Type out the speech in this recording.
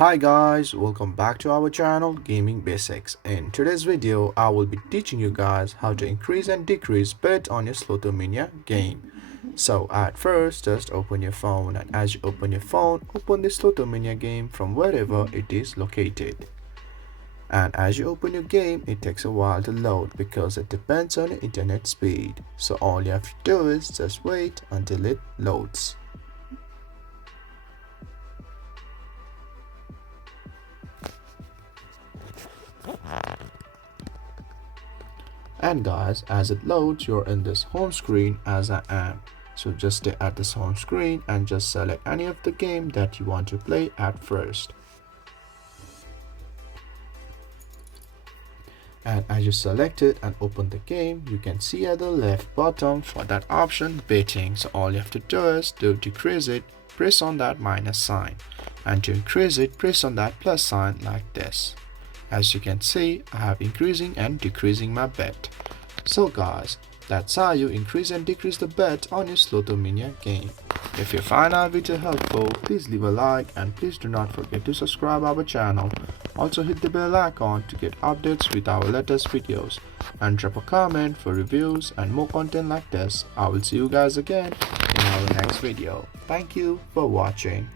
Hi guys, welcome back to our channel Gaming Basics. In today's video, I will be teaching you guys how to increase and decrease bet on your Slotomania game. So at first, just open your phone, and as you open your phone, open the Slotomania game from wherever it is located. And as you open your game, it takes a while to load because it depends on your internet speed. So all you have to do is just wait until it loads. And guys, as it loads, you're in this home screen as I am. So just stay at this home screen and just select any of the game that you want to play at first. And as you select it and open the game, you can see at the left bottom for that option betting. So all you have to do is to decrease it, press on that minus sign, and to increase it, press on that plus sign like this. As you can see, I have increasing and decreasing my bet. So guys, that's how you increase and decrease the bet on your Slotomania game. If you find our video helpful, please leave a like and please do not forget to subscribe our channel. Also hit the bell icon to get updates with our latest videos, and drop a comment for reviews and more content like this. I will see you guys again in our next video. Thank you for watching.